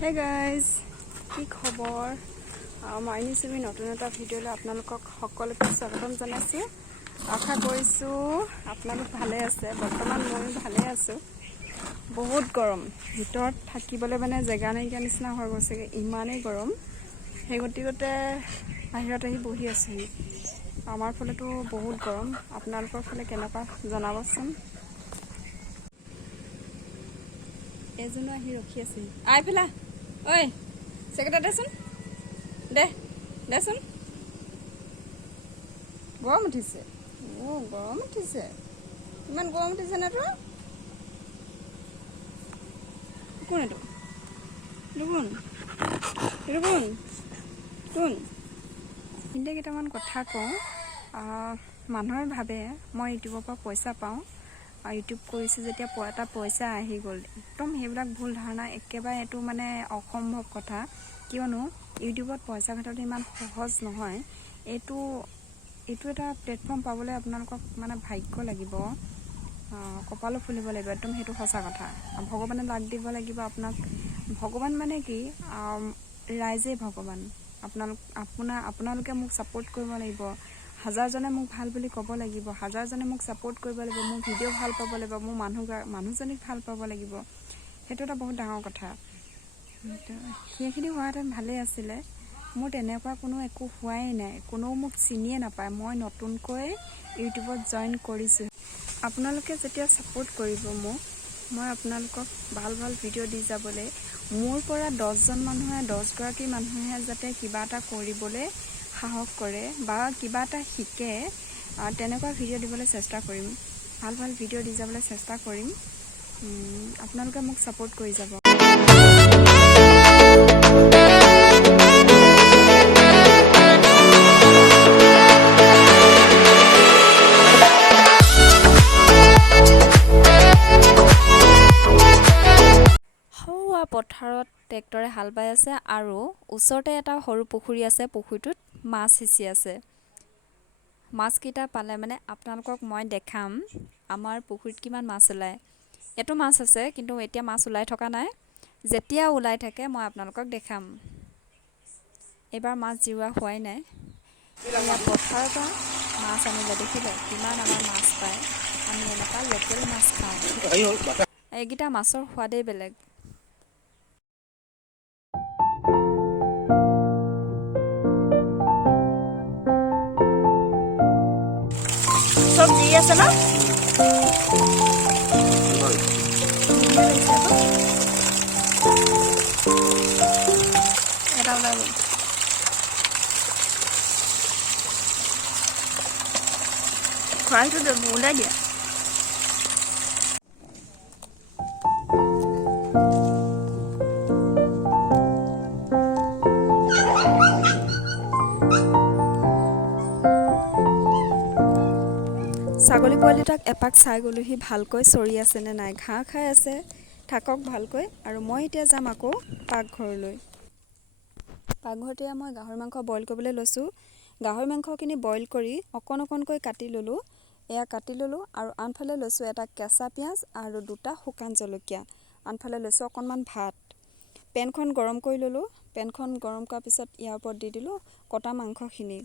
Hey guys, কি খবৰ? মই নিচুমি নতুন এটা ভিডিঅ'লৈ আপোনালোকক সকলোকে স্বাগতম জনাইছোঁ। আশা কৰিছোঁ আপোনালোক ভালে আছে। বৰ্তমান মই ভালে আছোঁ। বহুত গৰম, ভিতৰত থাকিবলৈ মানে জেগা নাইকিয়া নিচিনা হৈ গৈছে, ইমানেই গৰম। সেই গতিকে বাহিৰত আহি বহি আছোঁহি। আমাৰ ফালেতো বহুত গৰম, আপোনালোকৰ ফালে কেনেকুৱা জনাবচোন। এজনো আহি ৰখি আছে। আই পেলা ঐ চেকেটা দেচোন, দেচোন। গৰম উঠিছে, গৰম উঠিছে, ইমান গৰম উঠিছে নে তোৰ? কোন এইটো? কোন? কিন্তু কেইটামান কথা কওঁ। মানুহে ভাবে মই ইউটিউবৰ পৰা পইচা পাওঁ, ইউটিউব কৰিছোঁ যেতিয়া এটা পইচা আহি গ'ল। একদম সেইবিলাক ভুল ধাৰণা, একেবাৰে এইটো মানে অসম্ভৱ কথা। কিয়নো ইউটিউবত পইচা ঘটাটো ইমান সহজ নহয়। এইটো এটা প্লেটফৰ্ম পাবলৈ আপোনালোকক মানে ভাগ্য লাগিব, কপালো ফুলিব লাগিব, একদম সেইটো সঁচা কথা। ভগৱানে লাগ দিব লাগিব আপোনাক। ভগৱান মানে কি, ৰাইজেই ভগৱান। আপোনালোকে মোক ছাপোৰ্ট কৰিব লাগিব। হাজাৰজনে মোক ভাল বুলি ক'ব লাগিব, হাজাৰজনে মোক ছাপোৰ্ট কৰিব লাগিব, মোৰ ভিডিঅ' ভাল পাব লাগিব, মোৰ মানুহজনীক ভাল পাব লাগিব। সেইটো এটা বহুত ডাঙৰ কথা। সেইখিনি হোৱাহেঁতেন ভালেই আছিলে। মোৰ তেনেকুৱা একো হোৱাই নাই, কোনেও মোক চিনিয়ে নাপায়। মই নতুনকৈ ইউটিউবত জইন কৰিছোঁ। আপোনালোকে যেতিয়া ছাপোৰ্ট কৰিব মোক, মই আপোনালোকক ভাল ভিডিঅ' দি যাবলৈ, মোৰ পৰা 10জন মানুহে 10গৰাকী মানুহে যাতে কিবা এটা কৰিবলৈ সাহস কৰে বা কিবা এটা শিকে, তেনেকুৱা ভিডিঅ' দিবলৈ চেষ্টা কৰিম। ভাল ভিডিঅ' দি যাবলৈ চেষ্টা কৰিম। আপোনালোকে মোক ছাপোৰ্ট কৰি যাব। পথাৰত ট্ৰেক্টৰে হাল বাই আছে আৰু ওচৰতে এটা সৰু পুখুৰী আছে। পুখুৰীটোত মাছ সিঁচি আছে। মাছকেইটা পালে মানে আপোনালোকক মই দেখাম, আমাৰ পুখুৰীত কিমান মাছ ওলায়। এইটো মাছ আছে, কিন্তু এতিয়া মাছ ওলাই থকা নাই। যেতিয়া ওলাই থাকে মই আপোনালোকক দেখাম। এইবাৰ মাছ জিৰোৱা হোৱাই নাই। এয়া পথাৰৰ পৰা মাছ আনিলে, দেখিলে কিমান আমাৰ মাছ পায়। আমি এনেকুৱা লোকেল মাছ খাওঁ। এইকেইটা মাছৰ সোৱাদেই বেলেগ। চব দি আছে না, এটা ওলাই গ'ল। খৰাহিটো ওলাই দিয়া। ছাগলী পোৱালিটাক এপাক চাই গ'লোহি, ভালকৈ চৰি আছে নে নাই, ঘাঁহ খাই আছে, থাকক ভালকৈ। আৰু মই এতিয়া যাম আকৌ পাকঘৰলৈ। পাকঘৰতে মই গাহৰি মাংস বইল কৰিবলৈ লৈছোঁ। গাহৰি মাংসখিনি বইল কৰি অকণকৈ কাটি ল'লোঁ। এয়া কাটি ল'লোঁ আৰু আনফালে লৈছোঁ এটা কেঁচা পিঁয়াজ আৰু 2টা শুকান জলকীয়া। আনফালে লৈছোঁ অকণমান ভাত। পেনখন গৰম কৰি ল'লোঁ। পেনখন গৰম কৰাৰ পিছত ইয়াৰ ওপৰত দি দিলোঁ কটা মাংসখিনি।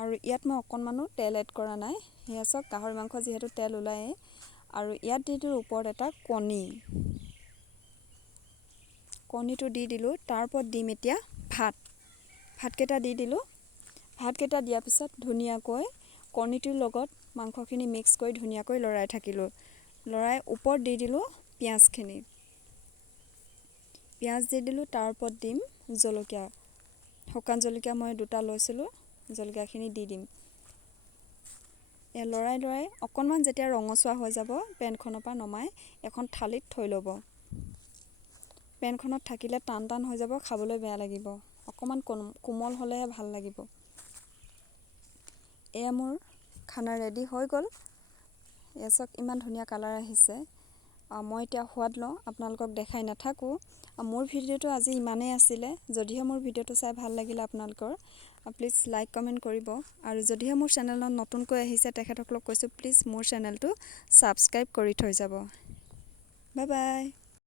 আৰু ইয়াত মই অকণমানো তেল এড কৰা নাই। সেয়া চাওক, গাহৰি মাংস যিহেতু তেল ওলায়েই। আৰু ইয়াত দি দিলোঁ ওপৰত এটা কণীটো দি দিলোঁ। তাৰ ওপৰত দিম এতিয়া ভাতকেইটা দি দিলোঁ। ভাতকেইটা দিয়াৰ পিছত ধুনীয়াকৈ কণীটোৰ লগত মাংসখিনি মিক্স কৰি ধুনীয়াকৈ লৰাই থাকিলোঁ। লৰাই ওপৰত দি দিলোঁ পিঁয়াজখিনি। পিঁয়াজ দি দিলোঁ, তাৰ ওপৰত দিম জলকীয়া। শুকান জলকীয়া মই 2টা লৈছিলোঁ, জলকীয়াখিনি দি দিম। লৰাই অকণমান যেতিয়া ৰঙচুৱা হৈ যাব, পেনখনৰ পৰা নমাই এখন থালিত থৈ ল'ব। পেনখনত থাকিলে টান হৈ যাব, খাবলৈ বেয়া লাগিব। অকণমান কোমল হ'লেহে ভাল লাগিব। এয়া মোৰ খানা ৰেডি হৈ গ'ল। এয়া চাওক, ইমান ধুনীয়া কালাৰ আহিছে। মই এতিয়া সোৱাদ লওঁ, আপোনালোকক দেখাই নাথাকোঁ। মোৰ ভিডিঅ'টো আজি ইমানেই আছিলে। যদিহে মোৰ ভিডিঅ'টো চাই ভাল লাগিলে আপোনালোকৰ, প্লিজ লাইক কমেণ্ট কৰিব। আৰু যদিহে মোৰ চেনেলত নতুনকৈ আহিছে, তেখেতসকলক কৈছোঁ প্লিজ মোৰ চেনেলটো ছাবস্ক্ৰাইব কৰি থৈ যাব। Bye bye.